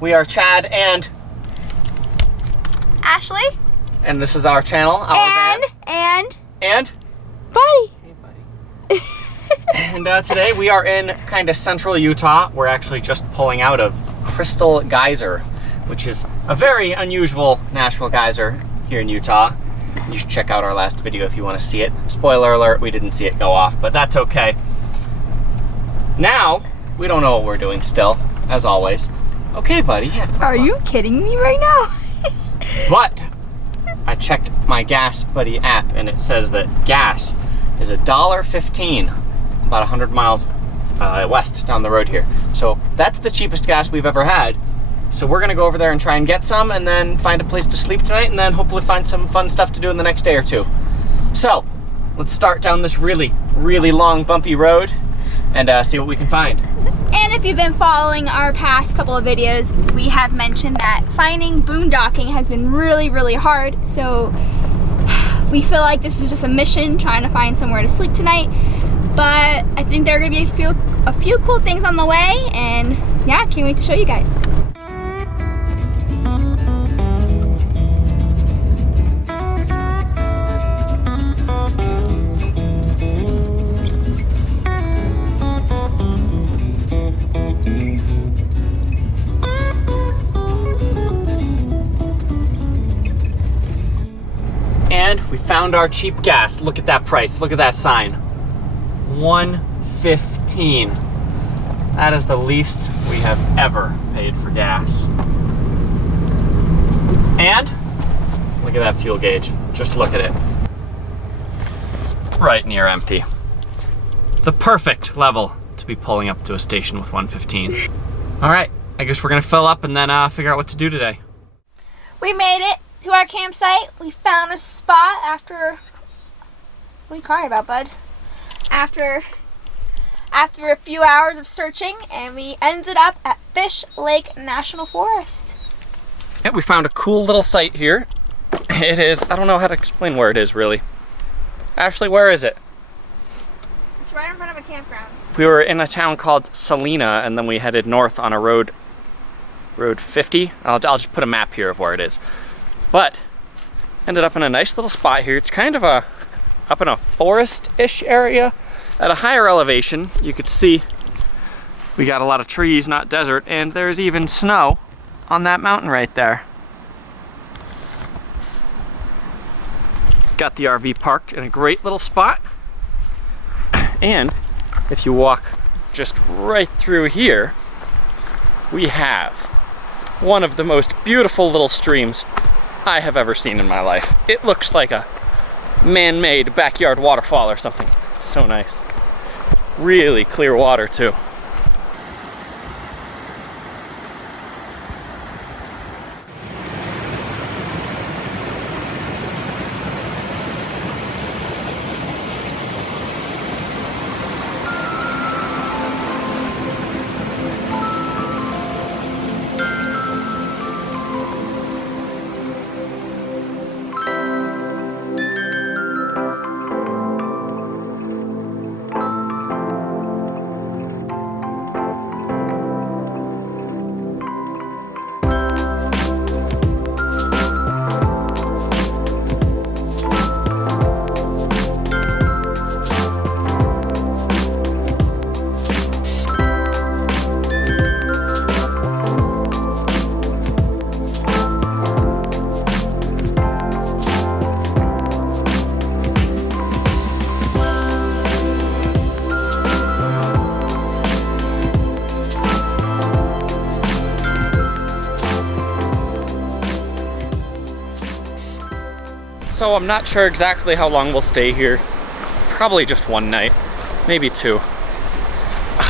We are Chad and Ashley. And this is our channel, ouRVan. And Buddy. Hey, buddy. And today we are in kind of central Utah. We're actually just pulling out of Crystal Geyser, which is a very unusual natural geyser here in Utah. You should check out our last video if you want to see it. Spoiler alert, we didn't see it go off, but that's okay. Now, we don't know what we're doing still, as always. Okay, buddy, yeah. Are you kidding me right now? But I checked my Gas Buddy app and it says that gas is $1.15, about 100 miles west down the road here. So that's the cheapest gas we've ever had. So we're gonna go over there and try and get some and then find a place to sleep tonight and then hopefully find some fun stuff to do in the next day or two. So let's start down this really, really long bumpy road and see what we can find. And if you've been following our past couple of videos, we have mentioned that finding boondocking has been really, really hard. So we feel like this is just a mission, trying to find somewhere to sleep tonight. But I think there are gonna be a few cool things on the way, and yeah, can't wait to show you guys. And we found our cheap gas. Look at that price, look at that sign. $1.15. That is the least we have ever paid for gas. And look at that fuel gauge. Just look at it. Right near empty. The perfect level to be pulling up to a station with $1.15. All right, I guess we're gonna fill up and then figure out what to do today. We made it to our campsite. We found a spot after, what are you crying about, bud? After a few hours of searching, and we ended up at Fish Lake National Forest. Yeah, we found a cool little site here. It is, I don't know how to explain where it is really. Ashley, where is it? It's right in front of a campground. We were in a town called Salina and then we headed north on a road 50. I'll just put a map here of where it is. But ended up in a nice little spot here. It's kind of up in a forest-ish area at a higher elevation. You could see we got a lot of trees, not desert, and there's even snow on that mountain right there. Got the RV parked in a great little spot. And if you walk just right through here, we have one of the most beautiful little streams I have ever seen in my life. It looks like a man-made backyard waterfall or something. It's so nice. Really clear water too. So I'm not sure exactly how long we'll stay here. Probably just one night, maybe two.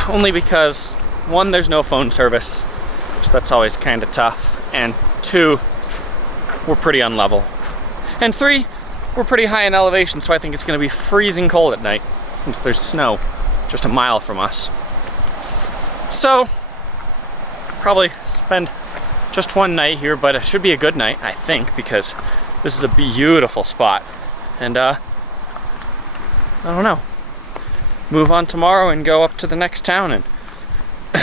Only because, one, there's no phone service, so that's always kind of tough. And two, we're pretty unlevel. And three, we're pretty high in elevation, so I think it's gonna be freezing cold at night since there's snow just a mile from us. So, probably spend just one night here, but it should be a good night, I think, because this is a beautiful spot. And I don't know, move on tomorrow and go up to the next town and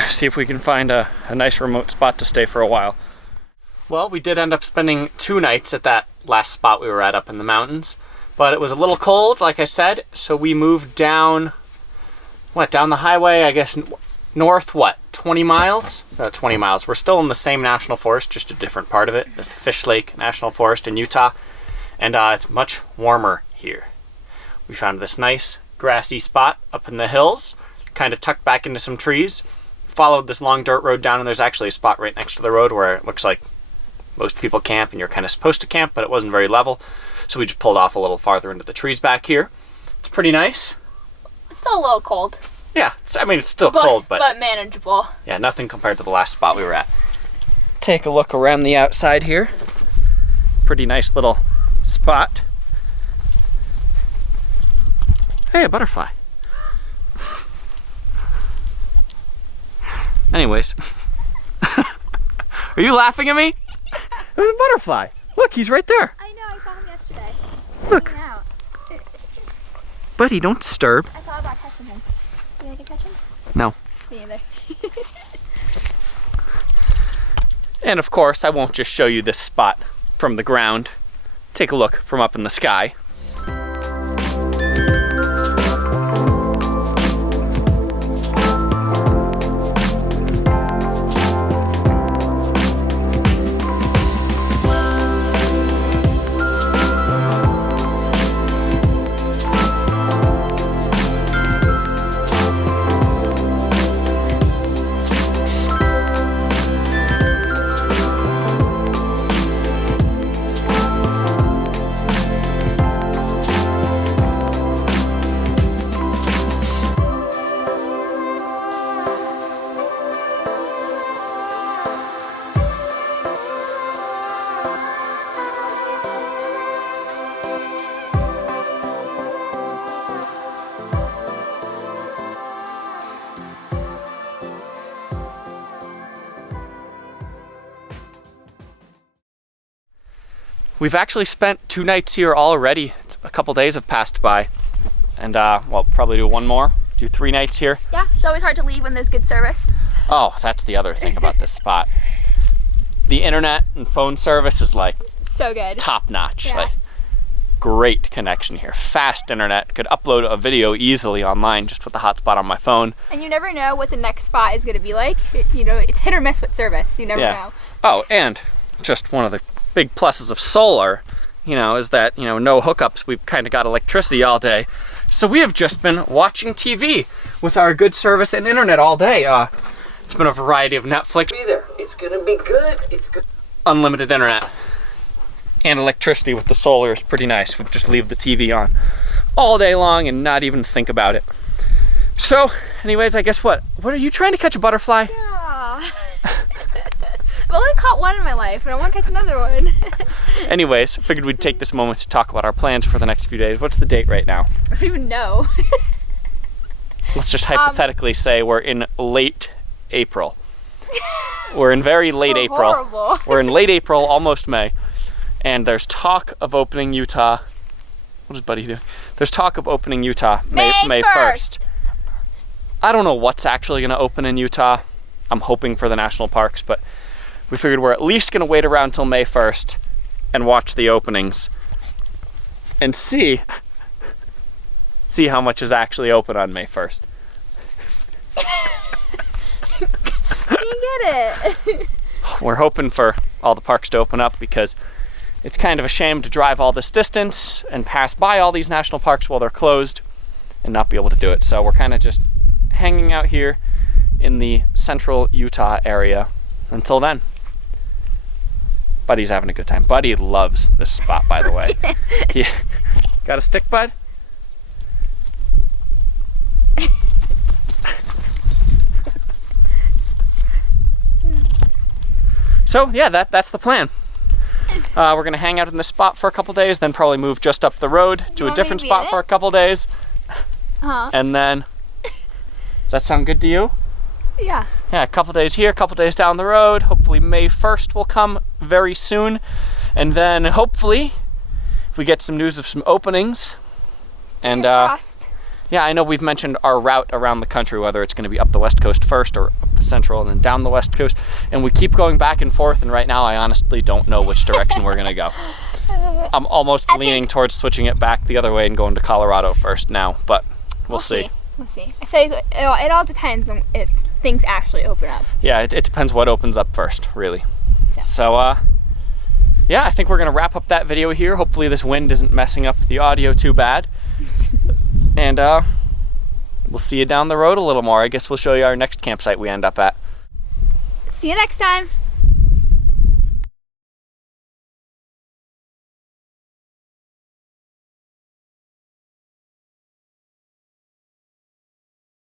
see if we can find a nice remote spot to stay for a while. Well, we did end up spending 2 nights at that last spot we were at up in the mountains, but it was a little cold, like I said, so we moved down, down the highway, I guess, north, 20 miles? 20 miles. We're still in the same national forest, just a different part of it, this Fish Lake National Forest in Utah, and it's much warmer here. We found this nice grassy spot up in the hills, kind of tucked back into some trees, followed this long dirt road down, and there's actually a spot right next to the road where it looks like most people camp and you're kind of supposed to camp, but it wasn't very level. So we just pulled off a little farther into the trees back here. It's pretty nice. It's still a little cold. Yeah, it's still cold, but manageable. Yeah, nothing compared to the last spot we were at. Take a look around the outside here. Pretty nice little spot. Hey, a butterfly. Anyways. Are you laughing at me? There's a butterfly. Look, he's right there. I know, I saw him yesterday. Look. Buddy, don't disturb. I thought about catching him. You think I could catch him? No. Me either. And of course, I won't just show you this spot from the ground. Take a look from up in the sky. We've actually spent 2 nights here already. A couple days have passed by. And we'll probably do one more, do 3 nights here. Yeah, it's always hard to leave when there's good service. Oh, that's the other thing about this spot. The internet and phone service is like so good. Top notch. Yeah. Like great connection here. Fast internet. Could upload a video easily online just with the hotspot on my phone. And you never know what the next spot is going to be like. It's hit or miss with service. You never know. Oh, and just one of the big pluses of solar, is that, no hookups. We've kind of got electricity all day. So we have just been watching TV with our good service and internet all day. It's been a variety of Netflix. Be there. It's gonna be good. It's good. Unlimited internet and electricity with the solar is pretty nice. We just leave the TV on all day long and not even think about it. So, anyways, I guess what are you trying to catch a butterfly? Yeah. I've only caught one in my life, and I want to catch another one. Anyways, figured we'd take this moment to talk about our plans for the next few days. What's the date right now? I don't even know. Let's just hypothetically say we're in late April. We're in very late April. Horrible. We're in late April, almost May. And there's talk of opening Utah. What is Buddy doing? There's talk of opening Utah May 1st. I don't know what's actually going to open in Utah. I'm hoping for the national parks, but we figured we're at least going to wait around till May 1st and watch the openings and see how much is actually open on May 1st. You get it. We're hoping for all the parks to open up because it's kind of a shame to drive all this distance and pass by all these national parks while they're closed and not be able to do it. So we're kind of just hanging out here in the central Utah area until then. Buddy's having a good time. Buddy loves this spot, by the way. Got a stick, Bud? So yeah, that's the plan. We're gonna hang out in this spot for a couple days, then probably move just up the road to a different spot for a couple days. And then, does that sound good to you? Yeah. Yeah, a couple days here, a couple days down the road. Hopefully May 1st will come very soon. And then hopefully, if we get some news of some openings. And yeah, I know we've mentioned our route around the country, whether it's gonna be up the West Coast first or the central and then down the west coast. And we keep going back and forth, and right now I honestly don't know which direction we're gonna go. I'm almost leaning towards switching it back the other way and going to Colorado first now, but we'll see. We'll see. I feel like it all depends on if things actually open up. Yeah, it depends what opens up first, really. So yeah, I think we're gonna wrap up that video here. Hopefully this wind isn't messing up the audio too bad. And we'll see you down the road a little more. I guess we'll show you our next campsite we end up at. See you next time.